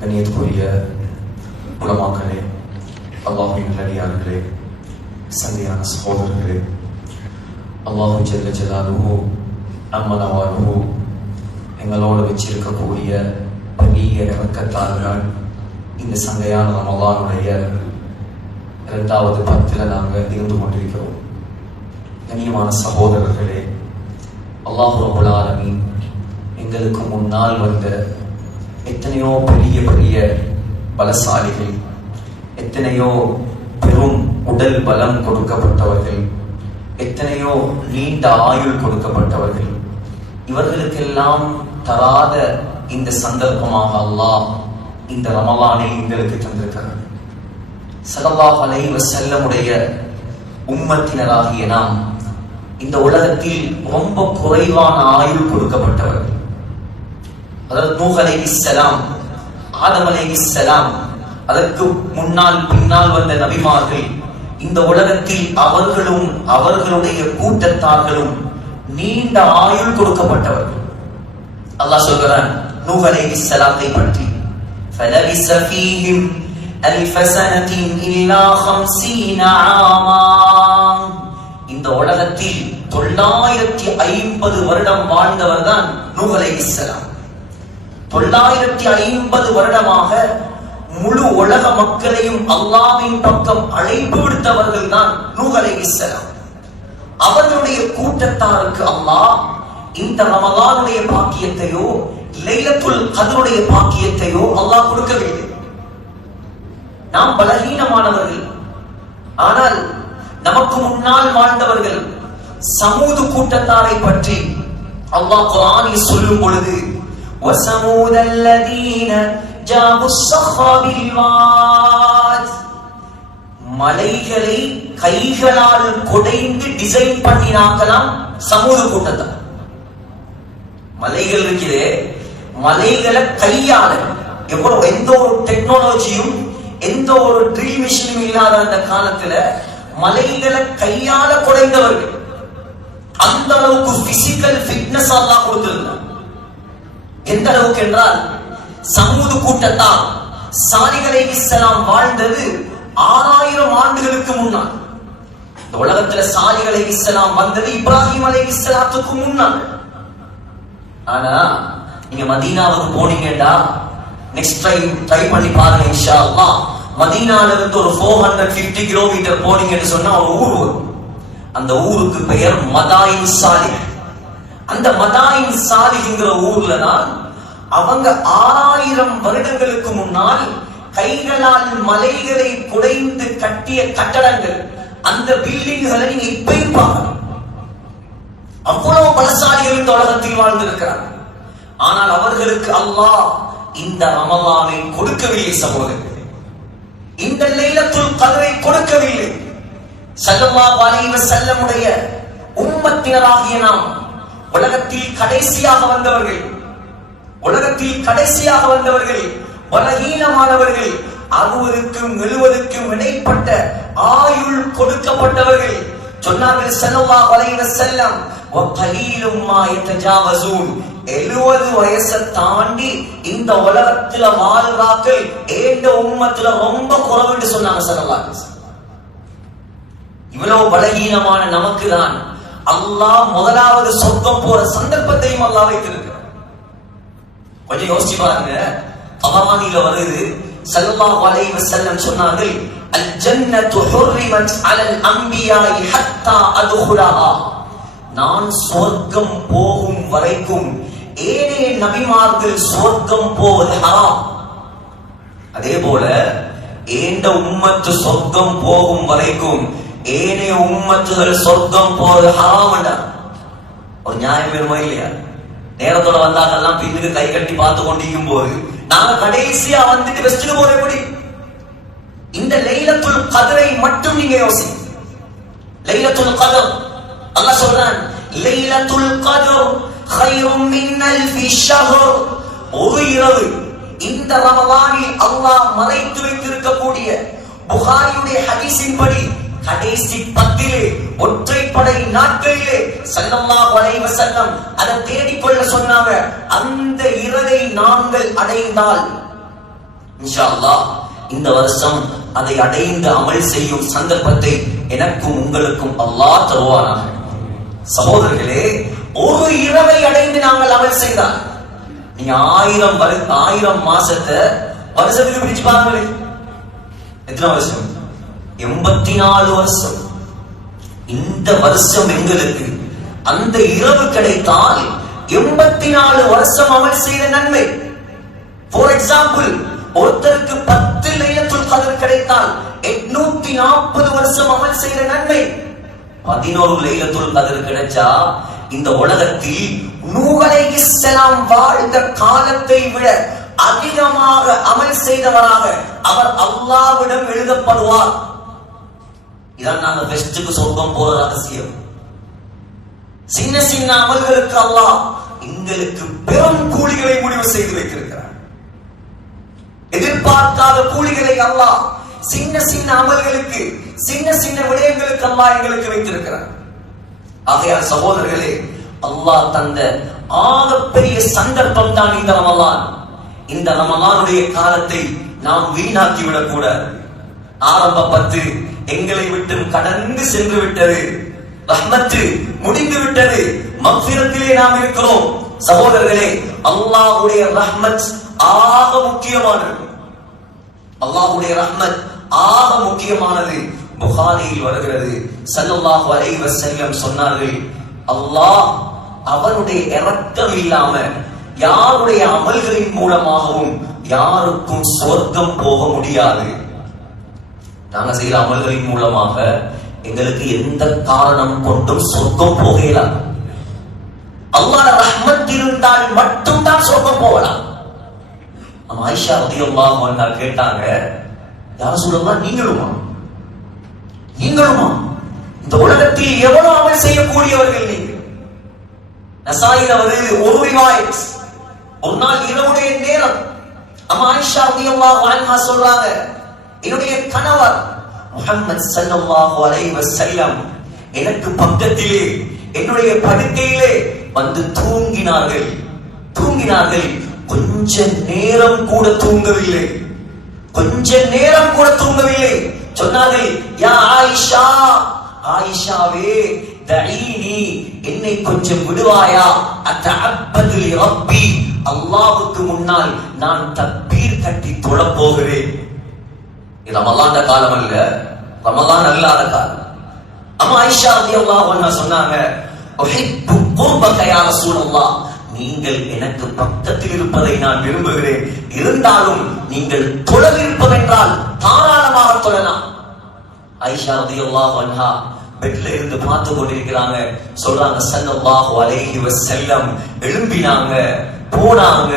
கண்ணியத்துக்குரிய உலமாக்களே, அல்லாஹ்வின் நல்லடியார்களே, சங்கையான சகோதரர்களே, அல்லாஹு ஜல்ல ஜலாலுஹு அம்மனவாலுஹு எங்களோடு வச்சிருக்கக்கூடிய பெரிய இறக்கத்தார்கள் இந்த சங்கையான ரமலானுடைய 2வது 10ல் நாங்கள் இருந்து கொண்டிருக்கிறோம். கண்ணியமான சகோதரர்களே, அல்லாஹ் ரப்பல் ஆலமீன் எங்களுக்கு முன்னால் வந்த எத்தனையோ பெரிய பெரிய பலசாலிகள், எத்தனையோ பெரும் உடல் பலம் கொடுக்கப்பட்டவர்கள், எத்தனையோ நீண்ட ஆயுள் கொடுக்கப்பட்டவர்கள், இவர்களுக்கெல்லாம் தராத இந்த சந்தர்ப்பமாக அல்லாஹ் இந்த ரமலானை எங்களுக்கு தந்திருக்கிறார். ஸல்லல்லாஹு அலைஹி வஸல்லமுடைய உம்மத்தினராகிய நாம் இந்த உலகத்தில் ரொம்ப குறைவான ஆயுள் கொடுக்கப்பட்டவர்கள். அதாவது நூஹ் அலைஹிஸ்ஸலாம், ஆதம் அலைஹிஸ்ஸலாம், அதற்கு முன்னால் பின்னால் வந்த நபிமார்கள், இந்த உலகத்தில் அவர்களும் அவர்களுடைய கூட்டத்தார்களும் நீண்ட ஆயுள் கொடுக்கப்பட்டவர்கள். அல்லாஹ் சொல்கிறான் நூஹ் அலைஹிஸ்ஸலாத்தை பற்றி, فَلَبِثَ فِيهِمْ أَلْفَ سَنَةٍ إِلَّا 50 عَامًا. இந்த உலகத்தில் 950 வருடம் வாழ்ந்தவர் தான் நூஹ் அலைஹிஸ்ஸலாம். 950 வருடமாக முழு உலக மக்களையும் அல்லாஹ்வின் பக்கம் அழைப்பு விடுத்தவர்கள் தான் நூஹ் அலைஹிஸ்ஸலாம். அவர்களுடைய கூட்டத்தாருக்கு அல்லாஹ் இந்த ரமலானுடைய பாக்கியத்தையோ லைலத்துல் கத்ருடைய பாக்கியத்தையோ அல்லாஹ் கொடுக்கவில்லை. நாம் பலகீனமானவர்கள். ஆனால் நமக்கு முன்னால் வாழ்ந்தவர்கள் சமூது கூட்டத்தாரை பற்றி அல்லாஹ் குர்ஆனில் சொல்லும் பொழுது, وَثَمُودَ الَّذِينَ جَابُوا الصَّخْرَ بِالْوَادِ, மலைகளை கைகளால் குடைந்து டிசைன் பண்ணினாக்கலாம் சமூது கூட்டத்தார். மலைகள் இருக்கிறே, மலைகளை கையால, எவ்வளவு எந்த ஒரு டெக்னாலஜியும் எந்த ஒரு ட்ரில் மிஷினும் இல்லாத அந்த காலத்துல மலைகளை கையால குடைந்தவர்கள். அந்த அளவுக்கு பிசிக்கல் ஃபிட்னஸ் அல்லாஹ் கொடுத்திருந்தார். எந்த அளவுக்கு என்றால், சமூது கூட்டத்தார் சாலிஹ் அலைஹிஸ்ஸலாம் வாழ்ந்தது 6000 ஆண்டுகளுக்கு முன்னால். இந்த உலகத்துல சாலிஹ் அலைஹிஸ்ஸலாம் வந்தது இப்ராஹிம் அலைஹிஸ்ஸலாத்துக்கு முன்னால். ஆனா நீங்க மதீனாவுக்கு போனீங்கடா, நெக்ஸ்ட் டைம் ட்ரை பண்ணி பாருங்க இன்ஷா அல்லாஹ். மதீனால இருந்து ஒரு 450 கிலோமீட்டர் போனீங்கன்னு சொன்னா ஒரு ஊர் வரும். அந்த ஊருக்கு பெயர் மதாயின் சாலிஹ். அந்த மதாயின் சாலிஹ்ங்கிற ஊர்ல தான் அவங்க 6000 வருடங்களுக்கு முன்னால் கைகளால் மலைகளை குடைந்து கட்டிய கட்டடங்கள், அந்த பில்டிங்குகளை நீங்க இப்பயும் பார்க்கணும். அவ்வளவு பலசாலிகள் இந்த உலகத்தில் வாழ்ந்திருக்கிறார். ஆனால் அவர்களுக்கு அல்லாஹ் இந்த ரமலானை கொடுக்கவில்லை சகோதரர்களே. இந்த லைலத்துல் கத்ரை கொடுக்கவில்லை. ஸல்லல்லாஹு அலைஹி வஸல்லமுடைய உம்மத்தினராகிய நாம் உலகத்தில் கடைசியாக வந்தவர்கள், உலகத்தில் கடைசியாக வந்தவர்கள், பலகீனமானவர்கள், 60க்கும் 70க்கும் இடைப்பட்ட ஆயுள் கொடுக்கப்பட்டவர்கள். சொன்னார்கள் ஸல்லல்லாஹு அலைஹி வஸல்லம், வகலீலும் மா யதஜாவஸூன், 70 வயசை தாண்டி இந்த உலகத்துல வாழ்றாக்கள் ஏண்ட உம்மத்துல ரொம்ப குறைவுன்னு சொன்னாங்க ஸல்லல்லாஹு அலைஹி வஸல்லம். இவ்வளவு பலகீனமான நமக்கு தான் அல்லாஹ் முதலாவது சொர்க்கம் போற சந்தர்ப்பத்தையும் அல்லாஹ் வைத்திருக்கிறார். கொஞ்சம் யோசிச்சு பாருங்க. தபரானில வருது, ஸல்லல்லாஹு அலைஹி வஸல்லம் சொன்னார்கள், அல் ஜன்னத்து ஹுர்ரிமத் அலல் அன்பியாஇ ஹத்தா அத்குலஹா, நான் சொர்க்கம் போகும் வரைக்கும் ஏனைய நபிமார்கள் சொர்க்கம் போவது ஹராம். அதே போல ஏண்ட உம்மத்து சொர்க்கம் போகும் வரைக்கும் ஏனைய உம்மத்துகள் சொர்க்கம் போவது ஹராம்டா. ஒரு நியாயம் பெருமா இல்லையா? நேரத்தோட வந்தாங்கெல்லாம் பின்னுக்கு கை கட்டி பார்த்து கொண்டிருக்கும் போது நாங்க கடைசியா வந்துட்டு வெஸ்ட் போற எப்படி? இந்த லைலத்துல் கத்ரை மட்டும் நீங்க யோசி. லைலத்துல் கத்ர் அல்லாஹ் சொல்றான், லைலத்துல் கத்ர் கைரும் மின் அல்ஃபி ஷஹர், ஒரு இரவு இந்த ரமலானில் அல்லாஹ் மறைத்து வைத்திருக்கக்கூடிய புகாரியுடைய ஹதீஸின் படி கடைசி 10 ஒற்றைப்படை நாட்களிலே ஸல்லல்லாஹு அலைஹி வஸல்லம் அதை தேடிக்கொள்ள சொன்னாங்க. அந்த இரவை நாங்கள் அடைந்தால் இன்ஷா அல்லாஹ் இந்த வருஷம் அதை அடைந்து அமல் செய்யும் சந்தர்ப்பத்தை எனக்கும் உங்களுக்கும் அல்லாஹ் தருவானாக. சகோதரர்களே, ஒரு இரவை அடைந்து நாங்கள் அமல் செய்தால் நீங்க 1000 மாசத்தை வருஷத்துக்கு பிரிச்சு பாருங்களே, எத்தனை வருஷம்? 84 வருஷம். இந்த வருஷம் எங்களுக்கு அந்த இரவு கிடைத்தால் 84 வருஷம் அமல் செய்த நன்மை. ஃபார் எக்ஸாம்பிள், ஒருத்தருக்கு 10 லைலத்துல் கத்ர் கிடைத்தால் 840 வருஷம் அமல் செய்த நன்மை. 11 லைலத்துல் கத்ர் கிடைச்சா இந்த உலகத்தில் நூஹ் அலைஹிஸ்ஸலாம் வாழ்ந்த காலத்தை விட அதிகமாக அமல் செய்தவராக அவர் அல்லாஹ்விடம் எழுதப்படுவார். இதான் நாங்க பெஸ்டுக்கு சொர்க்கம் போற ரகசியம். சின்ன சின்ன அமல்களுக்கு அல்லாஹ் எங்களுக்கு பெரும் கூலிகளை முடிவு செய்து வைத்திருக்கிறார். எதிர்பார்க்காத கூலிகளை அல்லாஹ் சின்ன சின்ன அமல்களுக்கு, சின்ன சின்ன விடயங்களுக்கு அல்லாஹ் எங்களுக்கு வைத்திருக்கிறார். ஆகையால் சகோதரர்களே, அல்லாஹ் தந்த ஆகப்பெரிய சந்தர்ப்பம் தான் இந்த ரமலான். இந்த ரமலானுடைய காலத்தை நாம் வீணாக்கி விடக் கூடாது. ஆரம்ப 10 எங்களை விட்டு கடந்து சென்று விட்டது. ரஹ்மத்து முடிந்து விட்டது. மக்ஃபிரத்திலே நாம் இருக்கிறோம். சகோதரர்களே, அல்லாஹ்வுடைய ரஹ்மத் ஆக முக்கியமானது. அல்லாஹ்வுடைய ரஹ்மத் ஆக முக்கியமானது. புகாரியில் வருகிறது, ஸல்லல்லாஹு அலைஹி வஸல்லம் சொன்னார்கள், அல்லாஹ் அவனுடைய இரக்கம் இல்லாம யாருடைய அமல்களின் மூலமாகவும் யாருக்கும் சொர்க்கம் போக முடியாது. நாங்க செய்யற அமல்களின் மூலமாக எங்களுக்கு எந்த காரணம் கொண்டும் சொர்க்கம் போகலாம். அல்லாஹ் ரஹ்மத் இருந்தால் மட்டும்தான் சொர்க்கம் போகலாம். ஆயிஷா ரலியல்லாஹு அன்ஹா கேட்டாங்க, யா ரசூலல்லாஹ், நீங்களுமா இந்த உலகத்தில் எவ்வளவு அமல் செய்யக்கூடியவர்கள் நீங்கள்? நசாயில வருது ஒரு ரிவாயத், ஒரு நாள் இரவுடைய நேரம் அம்மா ஆயிஷா ரலியல்லாஹு அன்ஹா சொல்றாங்க, என்னுடைய கணவர் முஹம்மது ஸல்லல்லாஹு அலைஹி வஸல்லம் எனக்கு பக்கத்திலே என்னுடைய படுக்கையிலே வந்து தூங்கினார்கள். கொஞ்ச நேரம் கூட தூங்கவில்லை. சொன்னார்கள், யா ஆயிஷா, ஆயிஷாவே, தஈனி, என்னை கொஞ்சம் விடுவாயா, அத்தஅப்பது ரப்பி, அல்லாஹ்வுக்கு முன்னால் நான் தக்பீர் கட்டி தொழப் போகிறேன். இது ரமலான் காலம் அல்ல, ரமலான் அல்லாத காலம். அம்மா ஆயிஷா ரலியல்லாஹு அன்ஹா சொன்னாங்க, உஹிப்பு குர்பக யா ரசூலல்லாஹ், நீங்கள் எனக்கு பக்கத்தில் இருப்பதை நான் விரும்புகிறேன். இருந்தாலும் நீங்கள் தொழவிருப்பதென்றால் தாராளமாக தொழலாம். ஆயிஷா ரலியல்லாஹு அன்ஹா பெட்ல இருந்து பார்த்து கொண்டிருக்கிறாங்க. சொல்றாங்க, ஸல்லல்லாஹு அலைஹி வஸல்லம் எழும்பினாங்க, போனாங்க,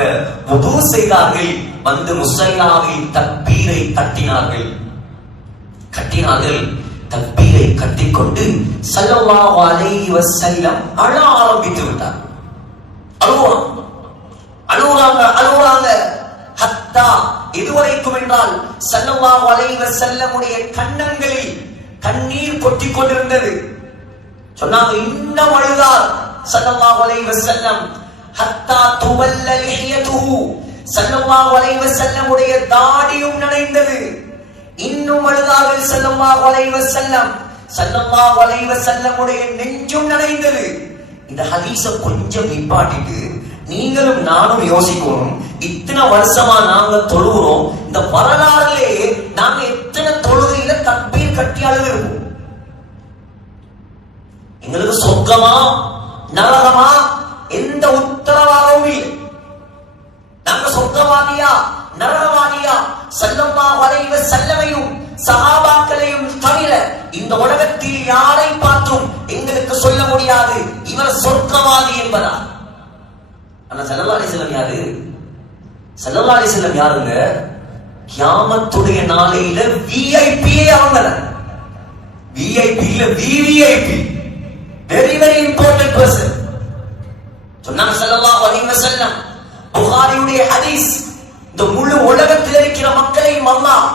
வுது செய்தார்கள், வந்து முஸல்லாவில் தக்பீரை கட்டினார்கள். தக்பீரை கட்டிக்கொண்டு ஸல்லல்லாஹு அலைஹி வஸல்லம் அழ ஆரம்பித்து விட்டார். அழுகுறாங்க. ஹத்தா, இதுவரைக்கும் என்றால் ஸல்லல்லாஹு அலைஹி வஸல்லமுடைய கண்ணங்களில் கண்ணீர் கொட்டிக் கொண்டிருந்தது. சொன்னாங்க, இன்னும் அழுதார் ஸல்லல்லாஹு அலைஹி வஸல்லம். ஹத்தா துவல்ல லிஹியதுஹு, ஸல்லல்லாஹு அலைஹி வஸல்லமுடைய தாடியும் நனைந்தது. இன்னும் அழுதார்கள் ஸல்லல்லாஹு அலைஹி வஸல்லம். ஸல்லல்லாஹு அலைஹி வஸல்லமுடைய நெஞ்சும் நனைந்தது. இந்த ஹதீஸ கொஞ்சம் நிப்பாட்டிட்டு நீங்களும் நானும் யோசிக்கணும். இத்தனை வருஷமா நாங்க தொழுகிறோம், இந்த வரலாறுலே நாங்க எத்தனை தொழுகையில தக்பீர் கட்டி அழுதிருக்கோம்? எங்களுக்கு சொர்க்கமா நரகமா எந்த உத்தரவாதமும் இல்லை. நாங்க சொர்க்கவாதியா நரகவாதியா ஸல்லல்லாஹு அலைஹி வஸல்லமையும் சஹாபாக்களையும் தவிர இந்த உலகத்தில் யாரை பார்த்தும் எங்களுக்கு சொல்ல முடியாது இவர் சொர்க்கவாதி என்பதா. ஆனா ஸல்லல்லாஹு அலைஹி வஸல்லம் யாரு? ஸல்லல்லாஹு அலைஹி வஸல்லம் யாருங்க? கியாமத்துடைய நாளையில விஐபியே அவங்க. விஐபி இல்ல, VVIP, very very important person. சொன்னாங்க ஸல்லல்லாஹு அலைஹி வஸல்லம், புகாரியுடைய ஹதீஸ், இந்த முழு உலகத்தில் இருக்கிற மக்களையும் அல்லாஹ்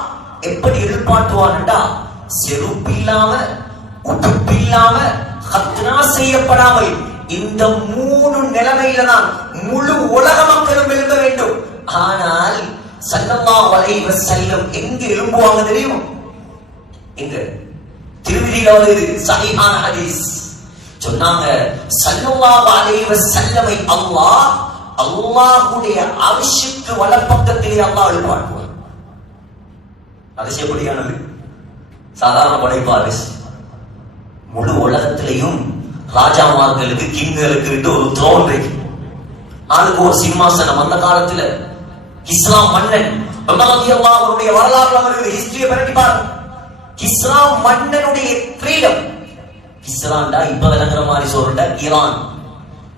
எப்படி எதிர்பார்த்துவான்டா, செருப்பில்லாம, உடுப்பில்லாம, ஹத்னா செய்யப்படாமல் இந்த 3 நிலைமையில தான் முழு உலக மக்களும் எழுத வேண்டும். ஆனால் ஸல்லல்லாஹு அலைஹி வஸல்லம் எங்க எழும்புவாங்க தெரியும்? எங்க? திருமதியில வருது சஹீஹான ஹதீஸ். சொன்னாங்க ஸல்லல்லாஹு அலைஹி வஸல்லமை அல்லாஹ்வுடைய அர்ஷுக்கு வலப்பக்கத்திலே அல்லாஹ் எழுப்பாட்டுவார். அதிசயப்படியானது, சாதாரண படைப்பாரு. முழு உலகத்திலையும் ராஜாமார்களுக்கு கிங்களுக்கு ஒரு த்ரோன் இருக்கு, அதுக்கு ஒரு சிம்மாசனம். அந்த காலத்துல இஸ்லாம் மன்னன் அவருடைய வரலாறு அவருக்கு ஹிஸ்டரியை பரட்டி பாருங்க. இஸ்லாம் மன்னனுடைய கிரீடம். இஸ்லாம்டா இப்ப விளங்குற மாதிரி சொல்ற ஈரான்.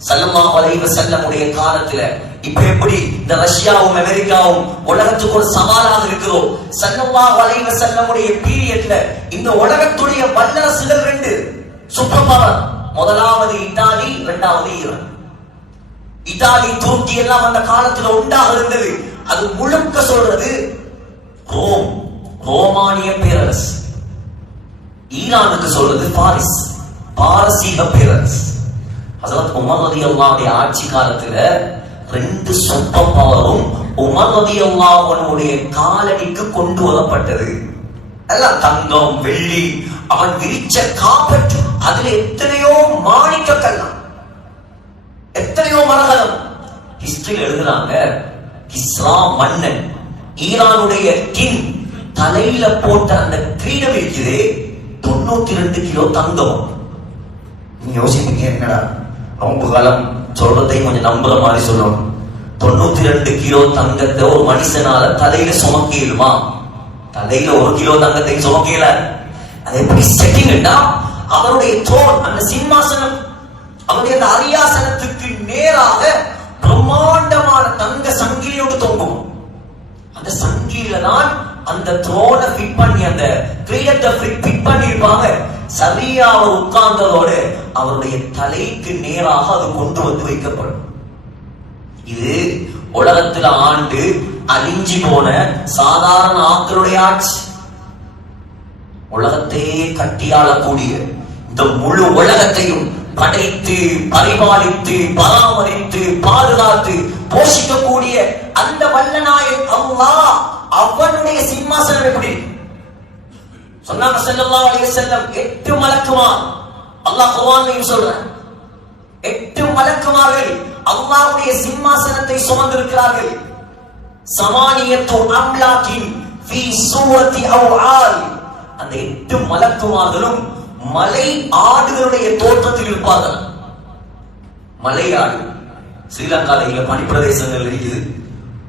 ஸல்லல்லாஹு அலைஹி வஸல்லமுடைய காலத்துல இப்ப எப்படி இந்த ரஷ்யாவும் அமெரிக்காவும் உலகத்துக்கு ஒரு சவாலாக இருக்கிறோ, ஸல்லல்லாஹு அலைஹி வஸல்லமுடைய பீரியட்ல இந்த உலகத்துடைய வல்லரசுகள் ரெண்டு சூப்பர் பவர். முதலாவது இத்தாலி, இரண்டாவது ஈரான். இத்தாலி துருக்கி எல்லாம் அந்த காலத்துல உண்டாக இருந்தது. அது முழுக்க சொல்றது ரோம், ரோமானிய பேரரசு. ஈரானுக்கு சொல்றது பாரிஸ், பாரசீக பேரரசு. ஹஜ்ரத் உமர் ரலியல்லாஹு ஆட்சி காலத்துல ரெண்டு சூப்பர் பவரும் உமர் ரலியல்லாஹு அன்ஹுடைய காலடிக்கு கொண்டு வரப்பட்டது. எல்லாம் தங்கம், வெள்ளி, அவன் விரிச்ச காப்பற்று, அதுல எத்தனையோ மாணிக்க கல்லாம், எத்தனையோ மரகதம். ஹிஸ்டரி எழுதுறாங்க, இஸ்லாம் மன்னன் ஈரானுடைய கிங் தலையில போட்ட அந்த கிரீடம் இருக்குது 92 கிலோ தங்கம். நீங்க யோசிப்பீங்க, என்னடா ரொம்ப காலம் சொல்றதையும் கொஞ்சம் நம்புற மாதிரி சொல்லணும். 92 கிலோ தங்கத்தை ஒரு மனுஷனால தலையில சுமக்கிடுமா? தலையில 1 கிலோ தங்கத்தை சுமக்கல. அது எப்படி செட்டிங்னா, அவருடைய தோல், அந்த சிம்மாசனம், அவருடைய அந்த அரியாசனத்துக்கு நேராக பிரம்மாண்டமான தங்க சங்கிலியோடு தொங்கும். அந்த சங்கிலில தான் அந்த த்ரோனை ஃபிட் பண்ணி, அந்த கிரீடத்தை ஃபிட் பண்ணி இருப்பாங்க. சரியா அவர் உட்கார்ந்ததோடு அவருடைய தலைக்கு நேராக அது கொண்டு வந்து வைக்கப்படும். இது உலகத்துல ஆண்டு அழிஞ்சி போன சாதாரண ஆட்களுடைய ஆட்சி. உலகத்தையே கட்டியாளக்கூடிய, இந்த முழு உலகத்தையும் படைத்து பரிபாலித்து பராமரித்து பாதுகாத்து போஷிக்கக்கூடிய அந்த வல்லநாயன் அல்லாஹ், அவனுடைய சிம்மாசனம் எப்படி சொன்னாங்க ஸல்லல்லாஹு அலைஹி வஸல்லம்? 8 மலக்குமார். அல்லாஹ் குர்ஆன்ல சொல்றான், 8 மலக்குமார்கள் அல்லாஹ்வுடைய சிம்மாசனத்தை சுமந்திருக்கிறார்கள். சமானியத்து அம்லாகின் ஃபீ சூரத்தி அவ்ஆல். அந்த 8 மலக்குமார்களும் மலை ஆடுகளுடைய தோற்றத்தில் இருப்பார்கள். மலை ஆடு ஸ்ரீலங்கால பனிப்பிரதேசங்கள் இருக்குது.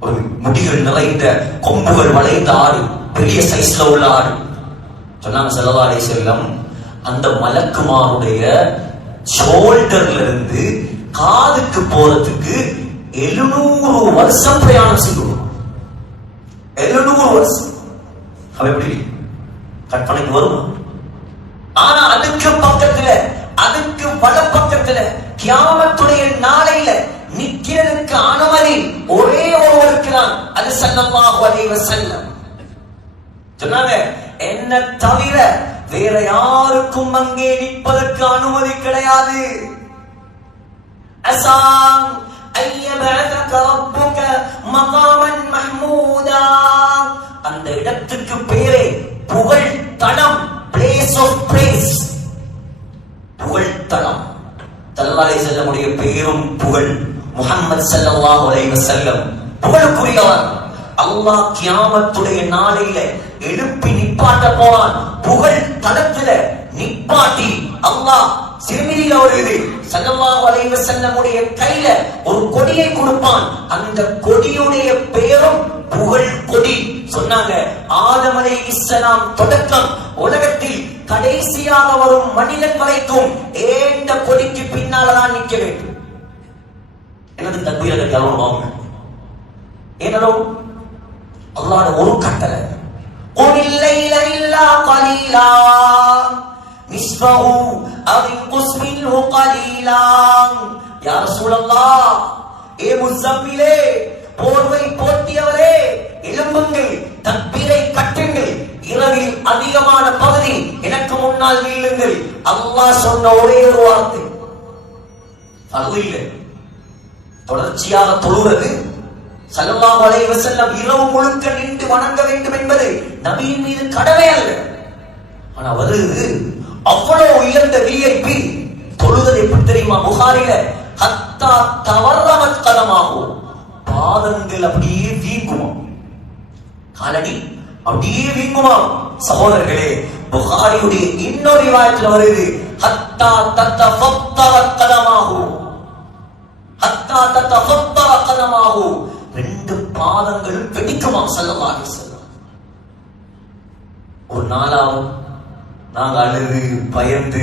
ஒரு முடிகள் நிறைந்த கொம்புகள் வளைந்த ஆடு, பெரிய சைஸ்ல உள்ள ஆடு. சொன்னாங்க ஸல்லல்லாஹு அலைஹி வஸல்லம், அந்த மலக்குமாருடைய ஷோல்டர்ல இருந்து காதுக்கு போறதுக்கு 700 வருஷம் பிரயாணம் செய்யணும். 700 வருஷம். அவ எப்படி கற்பனைக்கு வரும்? ஆனா அதுக்கு பக்கத்துல, அதுக்கு வலப்பக்கத்துல கியாமத்துடைய நாளையில நிக்கிறதுக்கு அனுமதி ஒரே ஒருவருக்கு தான். அது ஸல்லல்லாஹு அலைஹி வஸல்லம் சொன்னாங்க, என்ன தவிர வேற யாருக்கும் அங்கே நிற்பதற்கு அனுமதி கிடையாது. அஸாம் அய்யபஅக ரப்புக மகாமன் மஹ்மூதா. அந்த இடத்துக்கு பேரே புகழ் தலம், பிளேஸ் ஆஃப் பிரேஸ், புகழ் தலம். ஸல்லல்லாஹு அலைஹி வஸல்லமுடைய பேரும் புகழ். முஹம்மது ஸல்லல்லாஹு அலைஹி வஸல்லம் புகழுக்குரியவர். அல்லாஹ் கியாமத்துடைய நாளையில எழுப்பி நிப்பாட்ட போவான். புகழ் தலத்துல நிப்பாட்டி அல்லாஹ் சிறுமியில வருது. ஸல்லல்லாஹு அலைஹி வஸல்லமுடைய கையில ஒரு கொடியை கொடுப்பான். அந்த கொடியுடைய பெயரும் புகழ் கொடி. சொன்னாங்க, ஆதம் அலைஹிஸ்ஸலாம் தொடக்கம் உலகத்தில் கடைசியாக வரும் மனிதன் வரைக்கும் ஏந்த கொடிக்கு பின்னால்தான் நிற்க வேண்டும். எனது தக்பீரை கவனமாக ஏனோ அல்லாஹ்வுடைய ஒரு கட்டளை, குல் லைல இல்லா கலீலா நிஸ்ஃபஹு அவ் இன்குஸ் மின்ஹு கலீலா. யா ரசூலல்லாஹ், ஏ முஸம்மிலே, போர்வை போர்த்தியவரே, எழும்புங்கள், தக்பீரை கட்டுங்கள், இரவில் அதிகமான பகுதி எனக்கு முன்னால் நில்லுங்கள். அல்லாஹ் சொன்ன ஒரே ஒரு வார்த்தை, அது இல்லை. தொடர்ச்சியாக தொழுவது ஸல்லல்லாஹு அலைஹி வஸல்லம் இரவு முழுக்க நின்று வணங்க வேண்டும் என்பது நபியின் மீது கடமை அல்ல. ஆனா அவரு அவ்வளவு உயர்ந்த விஐபி. தொழுவது எப்படி தெரியுமா? புகாரில ஹத்தா தவர்ரமத் கதமாகும், பாதங்கள் அப்படியே வீங்குமா, காலடி அப்படியே வீங்குமா. சகோதரர்களே, புகாரியுடைய இன்னொரு ரிவாயத்தில் வருது ஹத்தா தத்தஃபத்தரத் கதமாஹு, ஹத்தா தத்தஃபத்தர கதமாஹு, ரெண்டு பாதங்களும் வெடிக்குமா ஸல்லல்லாஹு அலைஹி வஸல்லம். ஒரு நாளாவும் நாங்க அழுது பயந்து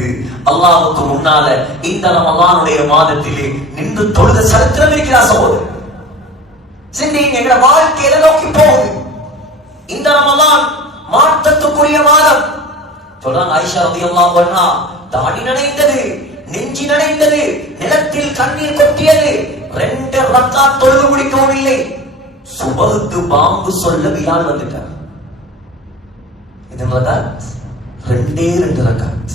அல்லாஹ்வுக்கு முன்னால இந்த ரமலானுடைய மாதத்திலே நின்று தொழுத சரித்திரம் இருக்கிறா சகோதரர். சிந்திங்க, எங்க வாழ்க்கையில நோக்கி போகுது. இந்த ரமலான் மாற்றத்துக்குரிய மாதம். சொல்றாங்க ஆயிஷா ரலியல்லாஹு அன்ஹா, தாடி நனைந்தது, நெஞ்சி நனைந்தது, நிலத்தில் கண்ணீர் கொட்டியது. 2 ரக்காத் தொழுது முடிக்கவும் இல்லை. சுபஹுக்கு பாங்கு சொல்ல பிலால் வந்துட்டார். இது மாதிரி 2 ரக்காத்.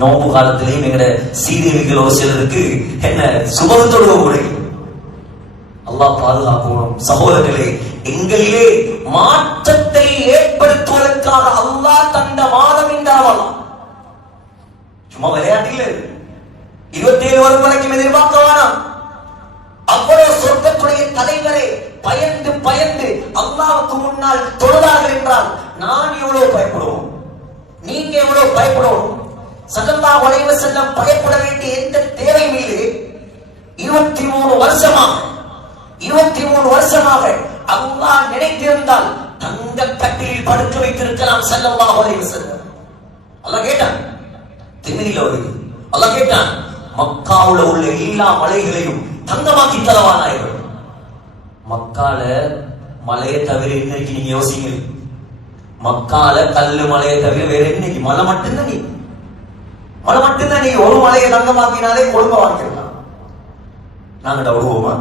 நோம்பு காலத்திலேயும் எங்கட சீரியல்களோ சிலருக்கு என்ன சுபஹு தொழுக முடியும். அல்லாஹ் பாதுகாக்கணும். சகோதரர்களே, எங்களிலே மாற்றத்தை ஏற்படுத்துவதற்காக அல்லாஹ் தந்த மாதம் இந்த ரமலான். சும்மா விளையாட்டில் 27 வருடம் வரைக்கும் எதிர்பார்க்க வேணாம். அவ்வளவு சொர்க்கத்துடைய தலைவரை பயந்து பயந்து அல்லாஹ்வுக்கு முன்னால் தொழுதார்கள் என்றால் நான் எவ்வளவு பயப்படுவோம், நீங்க எவ்வளவு பயப்படுவோம். ஸல்லல்லாஹு அலைஹி வஸல்லம் பயப்பட வேண்டிய எந்த தேவையும் இல்லை. 23 வருஷமாக அல்லாஹ் நினைத்திருந்தால் தங்க கட்டிலில் படுக்க வைத்திருக்கலாம் ஸல்லல்லாஹு அலைஹி வஸல்லம். அல்லாஹ் கேட்டான், திமிரில வருது. அல்லாஹ் கேட்டான், மக்காவுல உள்ள எல்லா மலைகளையும் தங்கமாக்கி தரவானார்கள். மக்கால மலையை தவிர இன்னைக்கு நீங்க யோசிங்க, மக்கால கல்லு மலையை தவிர வேற இன்னைக்கு மலை மட்டும்தான். நீ மலை மட்டும்தான். நீ ஒரு மலையை தங்கமாக்கினாலே கொழும்ப வாங்கிடலாம். நாங்க விடுவோமா?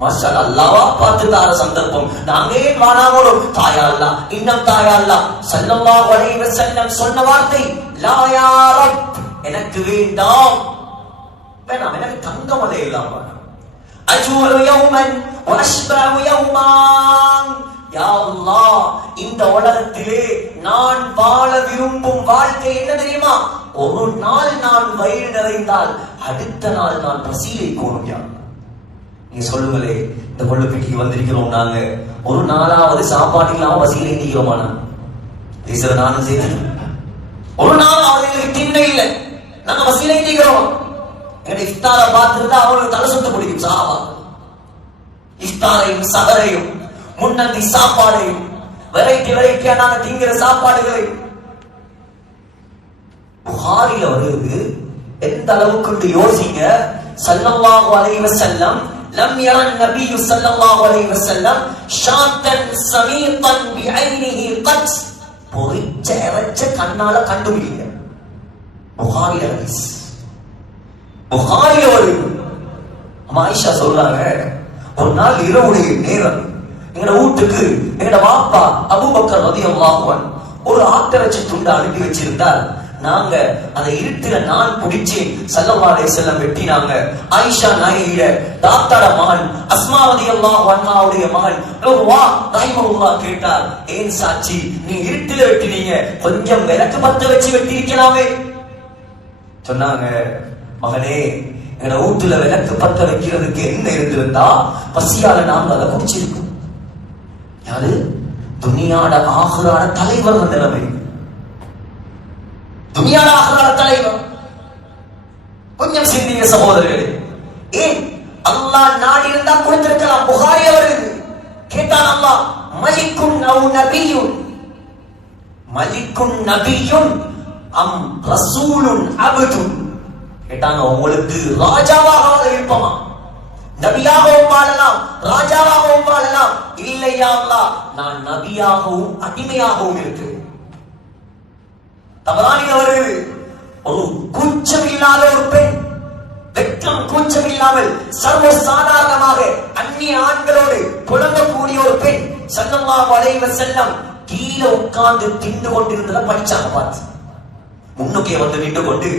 மாஷா அல்லாஹ்வா பார்த்து தார சந்தர்ப்பம். நாங்க ஏன் வானாமோ தாயா அல்லாஹ், இன்னும் தாயா அல்லாஹ். ஸல்லல்லாஹு அலைஹி வஸல்லம் சொன்ன வார்த்தை, லா யா ரப், எனக்கு வேண்டாம், வேணாம், எனக்கு தங்க மலை இல்லாம அஜூரு யௌமன் வ அஷ்பஉ யௌமான். யா அல்லாஹ், இந்த உலகத்திலே நான் வாழ விரும்பும் வாழ்க்கை என்ன தெரியுமா? ஒரு நாள் நான் வயிறு நிறைந்தால் அடுத்த நாள் நான் பசியை கோரும். யா நீ சொல்லுங்களே, இந்த கொள்ளுப்பட்டிக்கு வந்திருக்கிறோம், நாங்க ஒரு நாளாவது சாப்பாடு இல்லாம பசியில நீக்கிறோமா? நானும் செய்து ஒரு நாளாவது எங்களுக்கு திண்ணை இல்லை, நாங்க பசியில நீக்கிறோம். எங்க இஃப்தாரை பார்த்துருந்தா அவங்களுக்கு தலை சுத்த முடியும். சாபா இஃப்தாரையும் சகரையும் முன்னந்தி சாப்பாடையும் வெரைட்டியா நாங்க திங்கிற சாப்பாடுகளை புகாரில வருது. எந்த அளவுக்கு யோசிங்க. ஸல்லல்லாஹு அலைஹி வஸல்லம் لم يرى النبي صلى الله عليه وسلم شاتا سميقا بعينه قط. பொரிச்ச இறைச்ச கண்ணால கண்டுபிடிங்க. புகாரி ஹதீஸ். புகாரில ஒரு ஆயிஷா சொல்றாங்க, ஒரு நாள் இரவுடைய நேரம் எங்கட வீட்டுக்கு எங்கட வாப்பா அபூபக்கர் ரலியல்லாஹு அன்ஹு ஒரு ஆட்டிறைச்சி துண்டை அனுப்பி வச்சிருந்தார். நாங்க அதை இருட்டுல நான் பிடிச்சி ஸல்லல்லாஹு அலைஹி வஸல்லம் வெட்டினாங்க. ஆயிஷா நாயகியோட தாத்தாட மகன் அஸ்மா ரலியல்லாஹு அன்ஹாவுடைய மகன் உர்வா ரஹிமஹுல்லாஹ் கேட்டார், ஏன் சாட்சி நீ இருட்டுல வெட்டினீங்க, கொஞ்சம் விளக்கு பத்த வச்சு வெட்டிருக்கலாமே. சொன்னாங்க, மகனே, எங்கட வீட்டுல விளக்கு பத்த வைக்கிறதுக்கு என்ன இருந்திருந்தா பசியால நாங்க அதை குடிச்சிருக்கோம். யாரு? துனியாட ஆகிராட தலைவர் வந்த நிலைமை. துனியாட ஆகிராட தலைவர். கொஞ்சம் சிந்திங்க சகோதரர்களே. ஏன் அல்லாஹ் நாடி இருந்தா கொடுத்திருக்கலாம். புகாரி அவர்கள் கேட்டான், அல்லாஹ் மலிக்குன் அவ் நபியுன், மலிக்குன் நபியுன் அம் ரசூலுன் அப்துன். கேட்டாங்க, உங்களுக்கு ராஜாவாக இருப்பமா, நபியாகவும் வாழலாம், ராஜாவாகவும் வாழலாம். இல்லையா அல்லாஹ், நான் நபியாகவும் அடிமையாகவும் இருக்கு. தபரானி அவர்கள் ஒரு கூச்சம் இல்லாத ஒரு பெண், வெட்கம் கூச்சம் இல்லாமல் சர்வ சாதாரணமாக அந்நிய ஆண்களோடு புலம்பக்கூடிய ஒரு பெண் ஸல்லல்லாஹு அலைஹி வஸல்லம் கீழே உட்கார்ந்து திண்டு கொண்டிருந்ததை படிச்சாங்க. பார்த்து முன்னுக்கே வந்து நின்று கொண்டு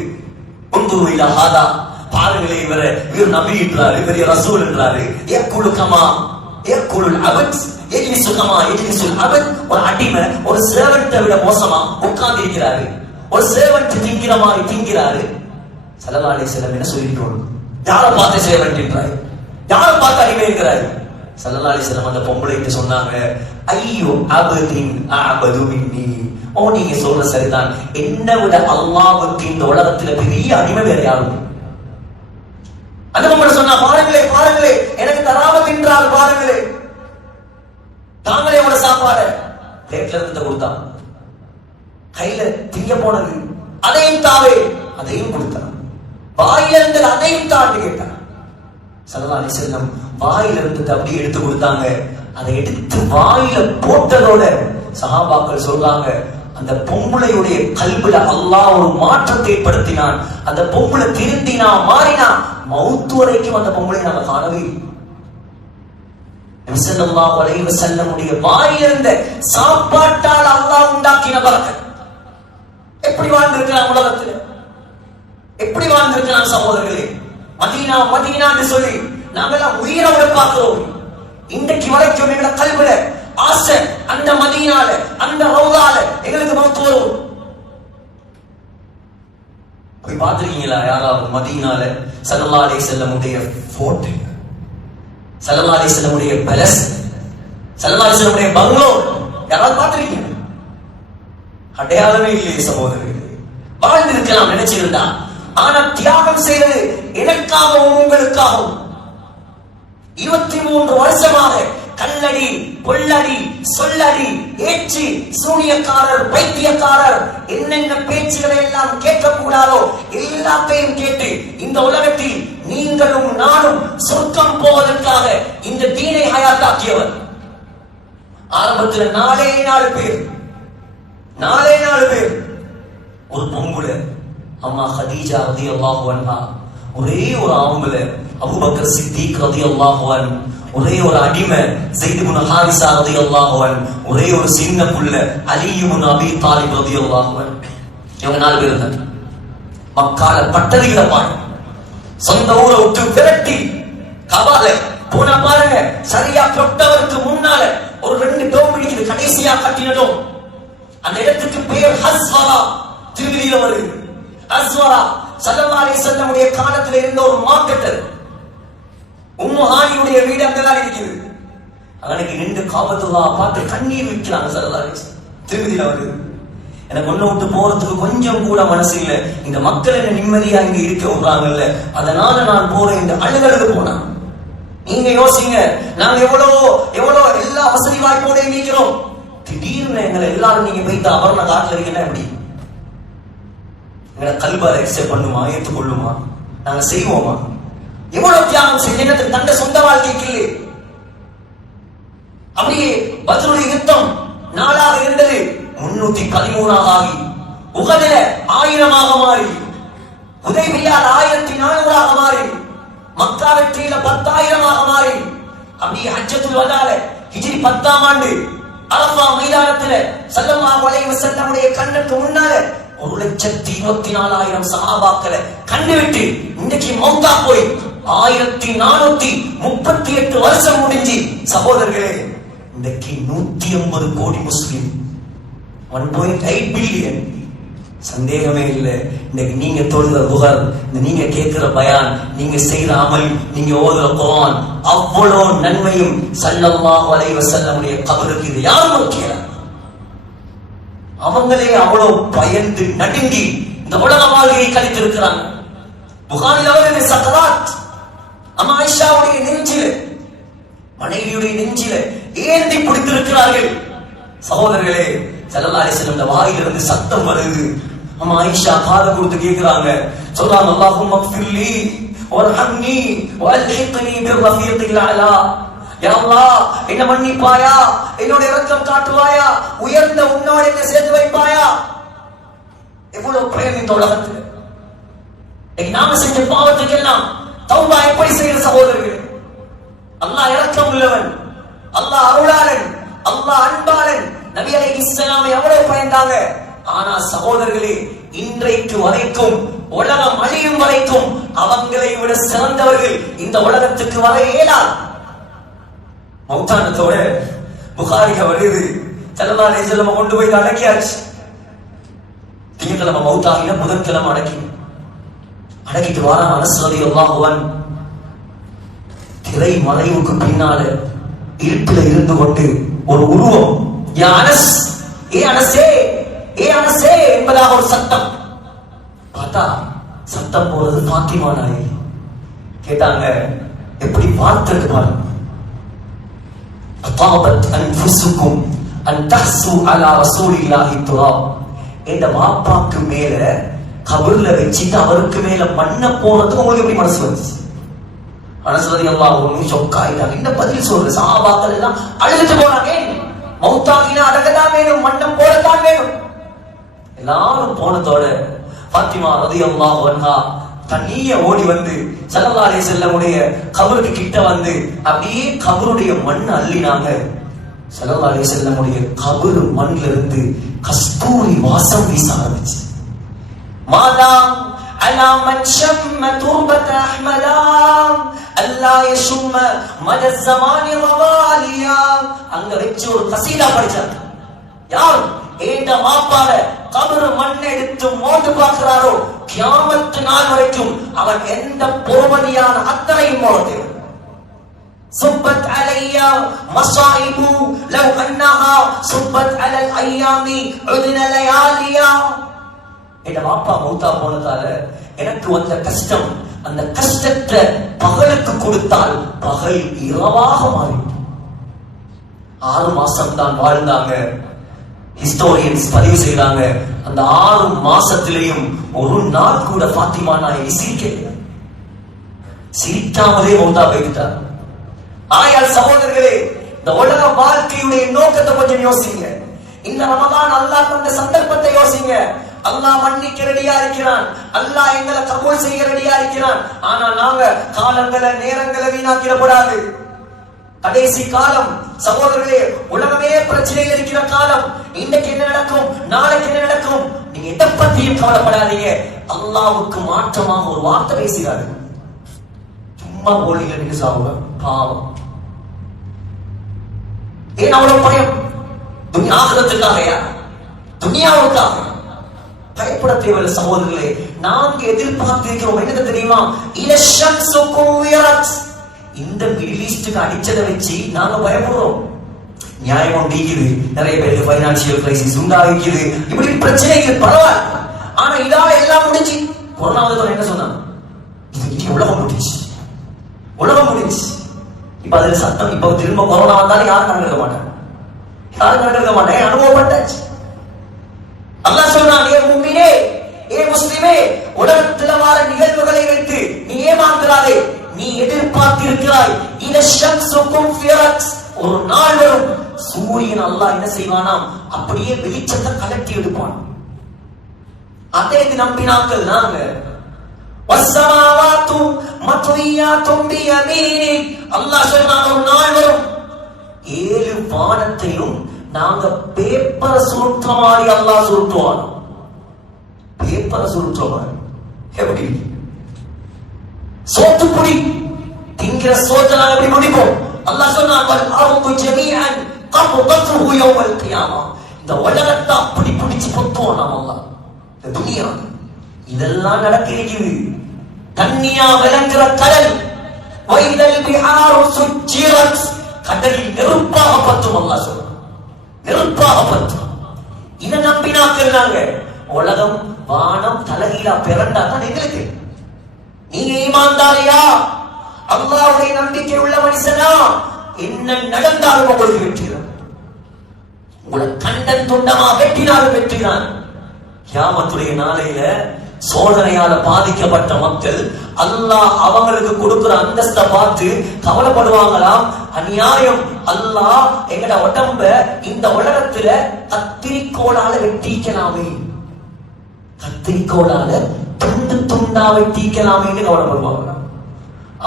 பாருங்களே, இவர் நபி என்றாரு, பெரிய ரசூல் என்றாரு. ஏக்குழுக்கமா ஏக்குலுல் அபத் யஜ்லிசு கமா யஜ்லிசுல் அபத். ஒரு அடிமை ஒரு சேவன்ட்டை விட மோசமா உட்கார்ந்து இருக்கிறாரு. ஒரு சேவன்ட் திங்கிற மாதிரி திங்கிறாரு. ஸல்லல்லாஹு அலைஹி வஸல்லம் என்ன சொல்லிட்டோம்? யாரை பார்த்து சேவன்ட் என்றாய்? யாரை பார்த்து அடிமை என்கிறாய்? ஸல்லல்லாஹு அலைஹி வஸல்லம் அந்த பொம்பளைக்கு சொன்னாங்க, ஐயோ அபதின் அபது மின்னி. ஓ, நீங்க சொல்ற சரிதான், என்னை விட அல்லாஹ்வுக்கு இந்த உலகத்துல பெரிய அடிமை வேற யாரும். அந்த பொம்பளை சொன்னா, பாருங்களே பாருங்களே, எனக்கு தராம தின்றால் பாருங்களே, தாங்களே ஒரு சாப்பாடு பிளேட்ல இருந்து கொடுத்தான், கையில திங்க போனது அதையும் தாவே அதையும் கொடுத்தான், வாயில இருந்து அதையும் தாண்டி கேட்டான். ஸல்லல்லாஹு அலைஹி வஸல்லம் வாயில இருந்து அப்படியே எடுத்து கொடுத்தாங்க. அதை எடுத்து வாயில போட்டதோட சஹாபாக்கள் சொல்றாங்க, அந்த பொம்பளையுடைய கல்வில அல்லாஹ் ஒரு மாற்றத்தை ஏற்படுத்தினான். அந்த பொம்பளை திருந்தினா மாறினா, மௌத்து வரைக்கும் அந்த பொம்பளை நாம காணவே இல்லை. நபி ஸல்லல்லாஹு அலைஹி வஸல்லமுடைய வாயில இருந்த சாப்பாட்டால் அல்லாஹ் உண்டாக்கின பரக்கத். எப்படி வாழ்ந்திருக்கிறான் உலகத்துல, எப்படி வாழ்ந்திருக்கிறான் சகோதரர்களே. மதீனா மதீனான்னு சொல்லி நாங்கெல்லாம் உயிரோட பார்க்கிறோம். இன்றைக்கு வரைக்கும் எங்களோட கல்வில ஆசை, அந்த மதீனால அந்த ரவுதால எங்களுக்கு மௌத்து வரும். போய் பார்த்திருக்கீங்களா யாராவது மதீனால ஸல்லல்லாஹு அலைஹி வஸல்லமுடைய போட்டோ, ஸல்லல்லாஹு அலைஹி வஸல்லமுடைய பேலஸ், ஸல்லல்லாஹு அலைஹி வஸல்லமுடைய பங்களோ யாராவது பார்த்திருக்கீங்க? அடையாளமே இல்லையே சகோதரர்களே. வாழ்ந்திருக்கலாம் நினைச்சிருந்தா, ஆனா தியாகம் செய்வது எனக்காகவும் உங்களுக்காகவும். 23 வருஷமாக கல்லடி கொள்ளடி சொல்லடி ஏற்றி சூனியக்காரர் பைத்தியக்காரர் என்னென்ன பேச்சுகளை எல்லாம் கேட்கக்கூடாதோ எல்லாத்தையும் கேட்டு இந்த உலகத்தில் நீங்களும் நானும் சொர்க்கம் போவதற்காக இந்த தீனை ஹயாத்தாக்கியவர். ஆரம்பத்தில் 4 பேர் ஒரு பொம்புல அம்மா ஹதீஜா ரலியல்லாஹு அன்ஹா, ஒரே ஒரு ஆம்பளை அபூபக்கர் சித்திக் ரலியல்லாஹு அன்ஹு, ஒரே ஒரு அடிமை ஸைத் இப்னு ஹாரிஸா ரலியல்லாஹு அன்ஹு, ஒரே ஒரு சின்ன புள்ள அலி இப்னு அபீ தாலிப் ரலியல்லாஹு அன்ஹு. இவங்க 4 பேர் இருந்தாங்க. மக்கால பட்டதில பாரு, சொந்த ஊரை விட்டு விரட்டி கபால போன பாருங்க. சரியா தொட்டவருக்கு முன்னால ஒரு 2 டோம் இருக்குது, கடைசியா கட்டினதும். அந்த இடத்துக்கு பெயர் ஹஸ்வரா. திருமதியில வருது ஹஸ்வரா. ஸல்லல்லாஹு அலைஹி வஸல்லமுடைய காலத்தில் இருந்த ஒரு மார்க்கெட். உம்மு ஹானியுடைய வீடு அங்கதான் இருக்குது. அவனுக்கு 2 காபத்துல்லாஹ் பார்த்து கண்ணீர் விற்கிறாங்க. ஸல்லல்லாஹு அலைஹி வஸல்லம் திருமதியில வருது. எனக்கு ஒண்ணு விட்டு போறதுக்கு கொஞ்சம் கூட மனசு இல்லை. இந்த மக்கள் என்ன நிம்மதியா இங்க இருக்க விடுறாங்கல்ல, அதனால நான் போறேன். இந்த அழுகழுது போனா நீங்க யோசிங்க, நாங்க எவ்வளவு எல்லா வசதி வாய்ப்போட இருக்கிறோம். திடீர்னு எங்களை எல்லாரும் நீங்க போய்த்து அபர்ண காட்டுல இருக்கீங்கன்னா எப்படி? எங்களை கல்பார எக்ஸெப்ட் பண்ணுமா, ஏற்றுக்கொள்ளுமா? நாங்க செய்வோமா? எவ்வளவு தியாகம் செய்ய தண்ட சொந்த வாழ்க்கைக்கு இல்லை. அப்படியே பத்ருடைய யுத்தம் 4ஆக இருந்தது 313ஆக ஆகி, உஹதுல 1000ஆக மாறி, ஹுதைபியால 1400ஆக மாறி, மக்கா வெற்றியில 10,000ஆக மாறி, அப்படியே ஹஜ்ஜத்துல் வதால ஹிஜ்ரி 10ஆம் ஆண்டு அரஃபா மைதானத்துல ஸல்லல்லாஹு அலைஹி வஸல்லமுடைய கண்ணுக்கு முன்னால 1,24,000 சஹாபாக்களை கண்டுவிட்டு இன்னைக்கு மௌத்தா போய் 1438 வருஷம் முடிஞ்சு சகோதரர்களே, இன்னைக்கு 150 கோடி முஸ்லிம், 1.8 பில்லியன். சந்தேகமே இல்லை. இன்னைக்கு நீங்க தொழுத புகர், நீங்க கேட்கிற பயான், நீங்க செய்யற அமல், நீங்க ஓதுற குர்ஆன், அவ்வளவு நன்மையும் ஸல்லல்லாஹு அலைஹி வஸல்லமுடைய கபருக்கு இது யாரும் வைக்கல. அவங்களே அவ்வளவு பயந்து நடுங்கி இந்த உலக வாழ்க்கையை கழித்திருக்கிறாங்க. புகாரில் அவருடைய சக்கராத் அம்மா ஆயிஷாவுடைய நெஞ்சில, மனைவியுடைய நெஞ்சில ஏந்தி பிடித்திருக்கிறார்கள். சகோதரர்களே, ஸல்லல்லாஹு அலைஹி வஸல்லம் வாயிலிருந்து சத்தம் வருது. அம்மா ஆயிஷா காது கொடுத்து கேட்கிறாங்க, சொல்றாங்க, அல்லாஹும்ம ஃபிர்லி வர்ஹம்னி வல்ஹிக்னி பிர்ரஃபீகில் அலா. யா அல்லாஹ், என்ன மன்னிப்பாயா, என்னோட இரக்கம் காட்டுவாயா, உயர்ந்த உன்னோட என்ன சேர்த்து வைப்பாயா. எவ்வளவு பிரேம் இந்த உலகத்துல. நாம செஞ்ச பாவத்துக்கு எல்லாம் தௌபா எப்படி செய்யற சகோதரர்களே? அல்லாஹ் இரக்கம் உள்ளவன், அல்லாஹ் அருளாளன், அல்லாஹ் அன்பாளன். நபி அலைஹிஸ்ஸலாமை எவ்வளவு பயந்தாங்க. ஆனா சகோதரர்களே, இன்றைக்கு வரைக்கும், உலகம் அழியும் வரைக்கும் அவங்களை விட சிறந்தவர்கள் இந்த உலகத்துக்கு வர இயலாது. மௌத்தானத்தோட புகாரிக வருது, ஸல்லல்லாஹு அலைஹி வஸல்லம் கொண்டு போய் அடக்கியாச்சு. திங்கட்கிழமை மௌத்தாகில புதன்கிழமை அடக்கிட்டு வாரான் அனஸ் ரலியல்லாஹு அன்ஹு. திரை மறைவுக்கு பின்னால இருட்டில இருந்து கொண்டு ஒரு உருவம், யா அனஸ், ஏ அனஸே, ஏ அனஸே என்பதாக ஒரு சத்தம். பார்த்தா சத்தம் போறது பாத்திமா நாயகி. கேட்டாங்க, எப்படி பார்த்திருக்கு பாருங்க. அதாபத் அன்ஃபுசுக்கும் அன் தஹ்சு அலா ரசூலில்லாஹி துராப். இந்த வாப்பாக்கு மேல கபர்ல வச்சிட்டு அவருக்கு மேல மண்ண போறதுக்கு உங்களுக்கு எப்படி மனசு வந்துச்சு? அனஸ் ரலியல்லாஹு அன்ஹு ஷாக் ஆயிட்டாங்க. இந்த பதில் சொல்ற சஹாபாக்கள் எல்லாம் அழுதுட்டு போனாங்க. மௌத்தாகினா அடக்கதான் வேணும், மண்ணம் போடத்தான் வேணும். எல்லாரும் போனதோட ஃபாத்திமா ரலியல்லாஹு அன்ஹா தனியா ஓடி வந்து ஸல்லல்லாஹு அலைஹி வஸல்லமுடைய கபருக்கு கிட்ட வந்து அப்படியே கபருடைய மண் அள்ளினாங்க. ஸல்லல்லாஹு அலைஹி வஸல்லமுடைய கபரு மண்ணில இருந்து கஸ்தூரி வாசம் வீச ஆரம்பிச்சு. மாதாம் அலா மன் ஷம்ம துர்பத அஹ்மதாம் அல்லா யஷும்ம மத ஸமானி வவாலியா. அங்க வச்சு ஒரு கசீதா படிச்சாங்க. யார் ஏண்ட மாப்பால கபரு மண் எடுத்து மோட்டு பார்க்கிறாரோ கியாமத்து நாள் வரைக்கும் அவன் எந்த பொறுமதியான அத்தனையும் மோட்டு. சுப்பத் அலையா மசாயிபு லவ் அன்னஹா சுப்பத் அலல் ஐயாமி உதின லயாலியா. என் வாப்பா மௌத்தா போனதால எனக்கு வந்த கஷ்டம், அந்த கஷ்டத்தை பகலுக்கு கொடுத்தால் பகல் இரவாக மாறிவிடும். 6 மாசம் தான் வாழ்ந்தாங்க. ஹிஸ்டோரியன்ஸ் பதிவு செய்யறாங்க, அந்த 6 மாசத்திலையும் ஒரு நாள் கூட ஃபாத்திமா நாயகி சிரிக்கல. சிரிக்காமலே மௌத்தா போய்விட்டார். ஆயால் சகோதரர்களே, இந்த உலக வாழ்க்கையுடைய நோக்கத்தை கொஞ்சம் யோசிங்க. இந்த ரமதான் அல்லாஹ் தந்த சந்தர்ப்பத்தை யோசிங்க. அல்லாஹ் மன்னிக்க ரெடியா இருக்கிறான், அல்லாஹ் எங்களை கபூல் செய்ய ரெடியா இருக்கிறான். ஆனா நாங்க காலங்களை நேரங்களை வீணாக்கிடக்கூடாது. கடைசி காலம் சகோதரர்களே, உலகமே பிரச்சனையில் இருக்கிற காலம். இன்னைக்கு என்ன நடக்கும், நாளைக்கு என்ன நடக்கும், நீங்க எதை பத்தியும் கவலைப்படாதீங்க. அல்லாஹ்வுக்கு மாற்றமாக ஒரு வார்த்தை பேசுகிறாரு. சும்மா போலிங்க நீங்க சாவுங்க, பாவம். ஏன் அவ்வளவு பயம்? ஆகிரத்துக்காகயா, துனியாவுக்காக? பயப்பட தேவையில்லை சகோதரர்களே. நாங்க எதிர்பார்த்திருக்கிறோம் என்ன தெரியுமா? இந்த மிடில் ஈஸ்டுக்கு அடிச்சதை வச்சு நாங்க பயப்படுறோம். நியாயம் ஒன்றிக்குது, நிறைய பேருக்கு பைனான்சியல் கிரைசிஸ் உண்டாகிக்குது, இப்படி பிரச்சனைகள் பரவாயில்ல. ஆனா இதால எல்லாம் முடிஞ்சு கொரோனா வந்து என்ன சொன்னாங்க? இது உலகம் முடிஞ்சு, உலகம் முடிஞ்சு. இப்ப அதுல சத்தம், இப்ப திரும்ப கொரோனா வந்தாலும் யாரும் கணக்கெடுக்க மாட்டாங்க, யாரும் கணக்கெடுக்க மாட்டாங்க. அனுபவப்பட்டாச்சு. அல்லாஹ் சொல்றான், ஏ முஃமினே, ஏ முஸ்லிமே, உலகத்துல வர நிகழ்வுகளை வைத்து நீ ஏமாந்துறாதே. நீ எதிர்பார்த்திருக்கிறாய், இத ஷம்சுக்கும் ஃபிரத், ஒரு நாள் வரும் சூரியன் அல்லாஹ் என்ன செய்வானாம், அப்படியே வெளிச்சத்தை கலட்டி எடுப்பான். அதே நம்பினாக்கள் நாங்க. வஸ்ஸமாவாத்து மத்வியாத்தும் பியமீனி, அல்லாஹ் சொல்றான் ஒரு நாள் வரும் 7 வானத்தையும் நாங்க பேப்பரை சுருட்டுற மாதிரி அல்லாஹ் சுருட்டுவான். பேப்பரை சுருட்டுற மாதிரி எப்படி? சோத்துப்புடி திங்கிற சோத்தை நாங்க எப்படி முடிப்போம்? அல்லாஹ் சொன்னான், அர்து ஜமீஅன் கப்தத்துஹு யௌமல் கியாமா. இந்த உலகத்தை அப்படி பிடிச்சு பொத்துவோம் நாம. அல்லாஹ் இந்த துனியா இதெல்லாம் நடக்கிறது. தண்ணியா விளங்குற கடல், வைதல் பிஹாரு சுஜ்ஜிரத், கடலில் நெருப்பாக பத்தும். அல்லாஹ் சொல்றான், நெருப்பாக பத்தும். இதை நம்பினாக்கள் நாங்க. உலகம் வானம் தலைகீழா பிறண்டா தான் எங்களுக்கு. நீங்க ஈமான்தாரியா, அல்லாஹ்வுடைய நம்பிக்கை உள்ள மனுஷனா, என்ன நடந்தாலும் உங்களுக்கு வெற்றிதான். உங்களை கண்டன் துண்டமா வெட்டினாலும் வெற்றிதான். கியாமத்துடைய நாளையில சோதனையால பாதிக்கப்பட்ட மக்கள் அல்லாஹ் அவங்களுக்கு கொடுக்கிற அந்தஸ்தை பார்த்து கவலைப்படுவாங்களாம். அநியாயம், அல்லாஹ் எங்கட உடம்ப இந்த உலகத்துல கத்திரிக்கோளால வெட்டிக்கலாமே, கத்திரிக்கோளால துண்டு துண்டா வெட்டிக்கலாமே கவலைப்படுவாங்க.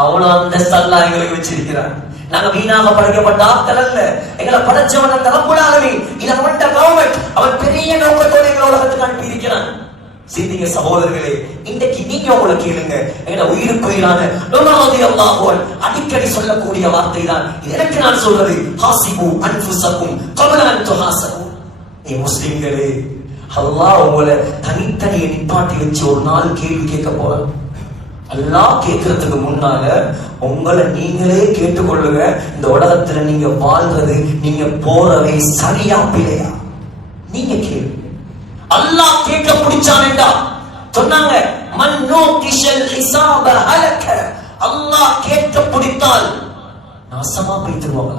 அவ்வளவு அந்தஸ்து அல்லாஹ் எங்களுக்கு வச்சிருக்கிறார். நாங்க வீணாக படைக்கப்பட்ட ஆட்கள் அல்ல. எங்களை படைச்சவன் அந்த ரப்புல் ஆலமீன். இது அவன்ட கவர்மெண்ட். அவன் பெரிய நோக்கத்தோடு எங்களை உலகத்துக்கு அனுப்பி இருக்கிறான். சிந்திங்க சகோதரர்களே, இன்றைக்கு நீங்க உங்களை கேளுங்க. எங்க உயிருக்கு உயிரான அடிக்கடி சொல்லக்கூடிய வார்த்தை தான் எனக்கு நான் சொல்றது. ஹாசிபு அன்ஃபுஸக்கும் கப்ல அன் துஹாசபு. முஸ்லிம்களே, அல்லாஹ் உங்களை தனித்தனியை நிப்பாட்டி வச்சு ஒரு நாள் கேள்வி கேட்க போறான். அல்லாஹ் கேட்கறதுக்கு முன்னால உங்களை நீங்களே கேட்டுக்கொள்ளுங்க. இந்த உலகத்துல நீங்க வாழ்றது, நீங்க போறவை சரியா பிழையா? நீங்க கேளு. அல்லாஹ் கேட்க முடிச்சானேடா சொன்னாங்க, மன்னூகிஷல் ஹிசாப ஹலக. அல்லாஹ் கேட்க பிடித்தால் நாசமா போய்த்துருவாங்க.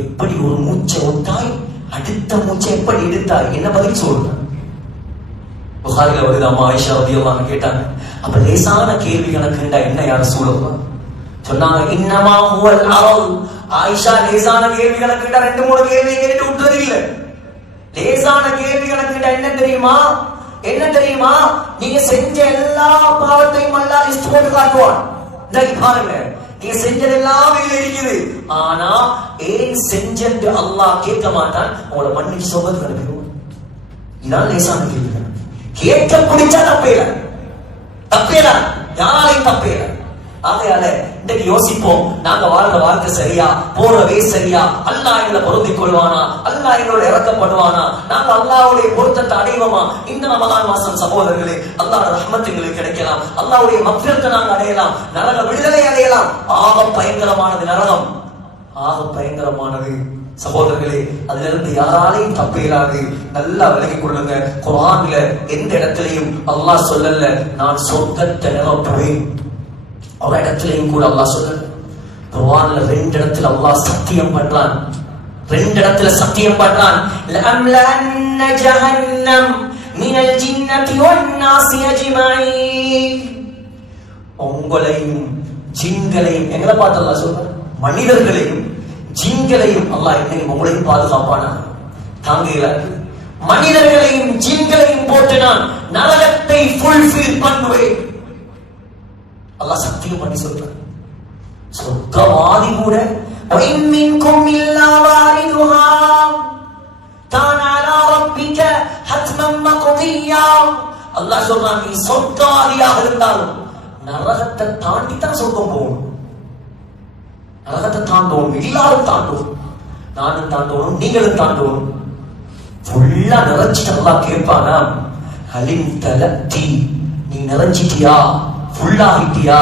எப்படி ஒரு மூச்சை விட்டாய், அடுத்த மூச்சை எப்படி எடுத்தாய்? என்ன பதில் சொல்ற? புகாரில வருது, அம்மா ஆயிஷா ரலியல்லாஹு கேட்டாங்க, அப்ப லேசான கேள்வி கணக்குண்டா என்ன யார சூழலாம் சொன்னாங்க. இன்னமா ஹுவல் அரல். ஆயிஷா லேசான கேள்வி கணக்குண்டா 2-3 கேள்வி கேட்டு விட்டது இல்ல. லேசான கேள்வி கணக்குண்டா என்ன தெரியுமா? என்ன தெரியுமா? நீங்க செஞ்ச எல்லா பாவத்தையும் அல்லாஹ் லிஸ்ட் போட்டு காட்டுவான். இதை பாருங்க, நீங்க செஞ்சதெல்லாம் இதுல இருக்குது. ஆனா ஏன் செஞ்சது அல்லாஹ் கேட்க மாட்டான். உங்களை மன்னிச்சு சொர்க்கத்துக்கு அனுப்பிடுவான். இதான் லேசான கேள்வி. கேட்க பிடிச்சா தப்பேல, தப்பேல, யாராலையும் தப்பேல. ஆகையால இன்னைக்கு யோசிப்போம், நாங்க வாழ்ற வாழ்க்கை சரியா, போறவே சரியா? அல்லாஹ் எங்களை பொருந்திக் கொள்வானா? அல்லாஹ் எங்களோட இறக்கப்படுவானா? நாங்க அல்லாஹ்வுடைய பொருத்தத்தை அடைவோமா? இந்த ரமலான் மாசம் சகோதரர்களே, அல்லாஹ்வுடைய ரஹ்மத் எங்களுக்கு கிடைக்கலாம், அல்லாஹ்வுடைய மக்ஃபிரத்தை நாங்க அடையலாம், நரக விடுதலை அடையலாம். ஆக பயங்கரமானது நரகம், ஆக பயங்கரமானது சகோதரர்களே. அதுல இருந்து யாராலையும் தப்பேலாது. நல்லா விலகிக் கொள்ளுங்க. குர்ஆன்ல எந்த இடத்திலையும் அல்லாஹ் சொல்லல நான் சொர்க்கத்தை நிரப்புவேன். ஒரு இடத்திலையும் கூட அல்லாஹ் சொல்லல. குர்ஆன்ல 2 இடத்துல அல்லாஹ் சத்தியம் பண்றான். 2 இடத்துல சத்தியம் பண்றான். லஅம்லஅன்ன ஜஹன்னம் மினல் ஜின்னதி வன் நாஸி அஜ்மஈன். உங்களையும் ஜின்களையும், எங்களை பார்த்து அல்லாஹ் சொல்றான், மனிதர்களையும் ஜின்களையும் அல்லாஹ் என்னையும் உங்களையும் பாதுகாப்பானா? தாங்கல. மனிதர்களையும் ஜின்களையும் போட்டு நான் நரகத்தை ஃபுல்ஃபில் பண்ணுவேன். அல்லாஹ் சத்தியம் பண்ணி சொல்றான். சொர்க்கவாதி கூட வஇன் மின்கும் இல்லா வாரிதுஹா கான அலா ரப்பிக ஹத்மன் மக்தியா. அல்லாஹ் சொல்றான், நீ சொர்க்கவாதியாக இருந்தாலும் நரகத்தை தாண்டி தான் சொர்க்கம் போகணும். நரகத்தை தாண்டணும், எல்லாரும் தாண்டணும், நானும் தாண்டணும், நீங்களும் தாண்டணும். ஃபுல்லா நிறைஞ்சிட்டு அல்லாஹ் கேட்பானா, ஹலிம் தலத்தி, நீ நிறைஞ்சிட்டியா, ஃபுல்லாகிட்டியா?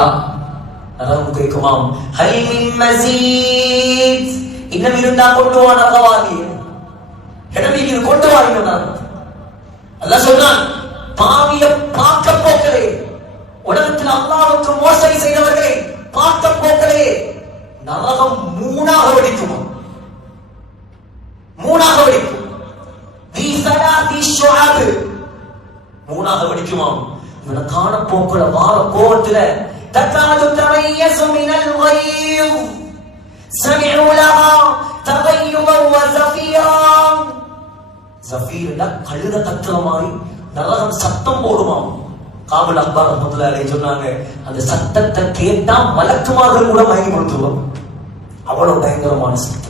நரகம் கேட்குமாம், ஹல் மின் மஸீத், இன்னும் இருந்தா கொண்டு வா நரகவாதி, இடமிக்கு கொண்டு வா. அல்லாஹ் சொல்றான், பாவிய பார்க்க போக்களே, உலகத்தில் அல்லாஹ்வுக்கு மோசடி செய்தவர்களை பார்க்க போக்களே, நரகம் 3ஆக வெடிக்குமா? 3ஆக வெடிக்கும். மூணாக வெடிக்குமாம். இவனை காண போக்குல வார கோவத்துல தக்காது தமையசு மினல் கய்யும் சமிஉ லஹா தகையுமன் வ ஸஃபியா. ஸஃபீர்னா கழுத கத்துற மாதிரி நரகம் சத்தம் போடுமாம். காபுல் அக்பர் ரஹ்மத்துல்லாஹி அலைஹி சொன்னாங்க, அந்த சத்தத்தை கேட்டா மலக்குமார்கள் கூட மயங்கி கொடுத்துருவாங்க. அவ்வளவு பயங்கரமான சத்தம்.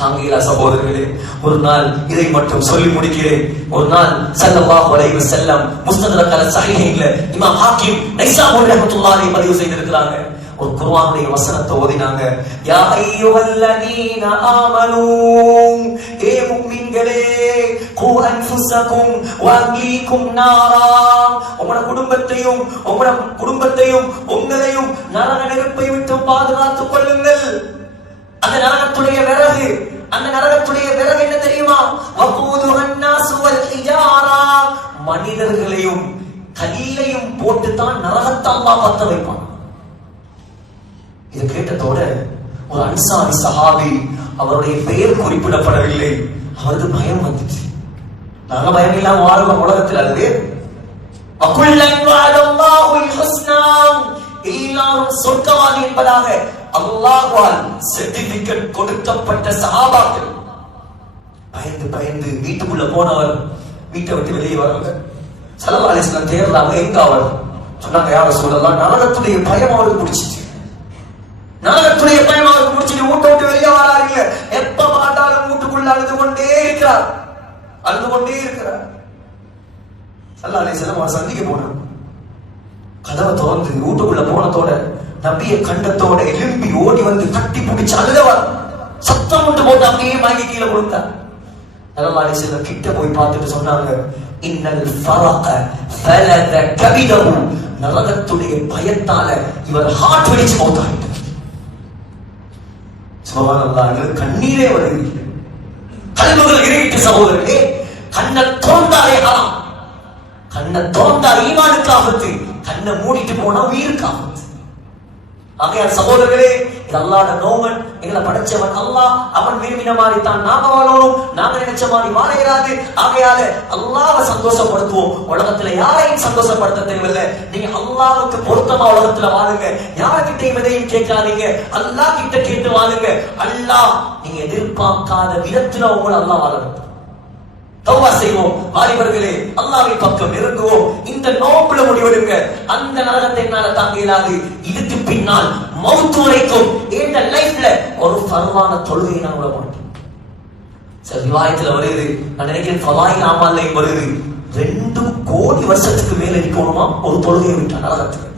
தாங்கீலா சகோதரர்களே, ஒரு நாள் இதை மட்டும் சொல்லி முடிக்கிறேன். ஒரு நாள் ஸல்லல்லாஹு அலைஹி வஸல்லம் முஸ்னத் அல் ஸஹீஹைன்ல இமாம் ஹாக்கிம் நைசாபூரி ரஹ்மத்துல்லாஹி அலைஹி பதிவு செய்திருக்கிறாங்க. ஒரு குர்ஆனுடைய வசனத்தை ஓதினாங்க. யா அய்யுஹல்லதீன ஆமனூ, ஏ முஃமின்களே, கூ அன்ஃபுஸக்கும் வ அஹ்லீக்கும் நாரா, உங்களோட குடும்பத்தையும் உங்களையும் நரக நெருப்பை விட்டு பாதுகாத்துக் கொள்ளுங்கள். அந்த நரகத்துடைய விறகு, அந்த நரகத்துடைய விறகு என்ன தெரியுமா? வகூதுஹன் நாஸு வல் ஹிஜாரா, மனிதர்களையும் கல்லையும் போட்டு தான் நரகத்தை அல்லாஹ் பத்த வைப்பான். இதை கேட்டதோட ஒரு அன்சாரி சஹாபி, அவருடைய பெயர் குறிப்பிடப்படவில்லை, அவருக்கு பயம் வந்துச்சு. நாங்க பயம் இல்லாம வாழ்வோம் உலகத்தில். அது வகுல்லன் வஅதல்லாஹுல் ஹுஸ்னா, எல்லாரும் சொர்க்கவாதி என்பதாக அல்லாஹ்வால் சர்டிபிகேட் கொடுக்கப்பட்ட சஹாபாக்கள் பயந்து பயந்து வீட்டுக்குள்ள போனவர் வீட்டை விட்டு வெளியே வரவங்க ஸல்லல்லாஹு அலைஹி வஸல்லம் தேடுறாங்க, எங்க அவர்? சொன்னாங்க, யா ரசூலல்லாஹ், நரகத்துடைய பயம் அவருக்கு பிடிச்சிச்சு. நரகத்துடைய பயம் அவருக்கு பிடிச்சிட்டு வீட்டை விட்டு வெளியே வராருங்க. எப்ப பார்த்தாலும் வீட்டுக்குள்ள அழுது கொண்டே இருக்கிறார். ஸல்லல்லாஹு அலைஹி வஸல்லம் அவரை சந்திக்க போனான். கதவை திறந்து வீட்டுக்குள்ள போனதோட நபியை கண்டத்தோட எலும்பி ஓடி வந்து கட்டி பிடிச்சு அழுதவர், சத்தம் விட்டு போட்டு அப்படியே வாங்கி கீழே கொடுத்தார். ஸல்லல்லாஹு அலைஹி வஸல்லம் கிட்ட போய் பார்த்துட்டு சொன்னாங்க, இன்னல் ஃபரக ஃபலத கபிதஹு, நரகத்துடைய பயத்தால இவர் ஹார்ட் வெடிச்சு மௌத்தாயிட்டார். சுப்ஹானல்லாஹ், எங்களுக்கு கண்ணீரே வருது. கல்புகள் இறையிட்டு சகோதரர்களே, கண்ணை தோண்டாலே ஹராம், கண்ணை தோண்டா ஈமானுக்கு ஆபத்து, கண்ணை மூடிட்டு போனா உயிருக்கு ஆபத்து. ஆகையால் சகோதரர்களே, இது அல்லாஹ்வுடைய நோமன். எங்களை படைச்சவன் அல்லாஹ், அவன் விரும்பின மாதிரி தான் நாம வாழணும், நாம நினைச்ச மாதிரி வாழ இயலாது. ஆகையால அல்லாஹ்வை சந்தோஷப்படுத்துவோம். உலகத்துல யாரையும் சந்தோஷப்படுத்த தேவையில்லை. நீங்க அல்லாஹ்வுக்கு பொருத்தமா உலகத்துல வாழுங்க. யார்கிட்டையும் எதையும் கேட்காதீங்க, அல்லாஹ் கிட்ட கேட்டு வாழுங்க. அல்லாஹ் நீங்க எதிர்பார்க்காத விதத்துல உங்களை அல்லாஹ் வாழணும். தௌபா செய்வோம் வாலிபர்களே, அல்லாஹ்வின் பக்கம் நெருங்குவோம். இந்த நோம்புல முடிவெடுங்க. அந்த நரகத்தை என்னால தாங்க இயலாது. இதுக்கு பின்னால் மௌத் வரைக்கும் இந்த லைஃப்ல ஒரு ஃபர்வான தொழுகையை நான் விட மாட்டேன். சில ரிவாயத்துல வருது, நான் நினைக்கிறேன் ஃபலாயில் அமால்லையும் வருது, 2 கோடி வருஷத்துக்கு மேல இருக்கணுமா ஒரு தொழுகையை விட்டா நரகத்துக்கு.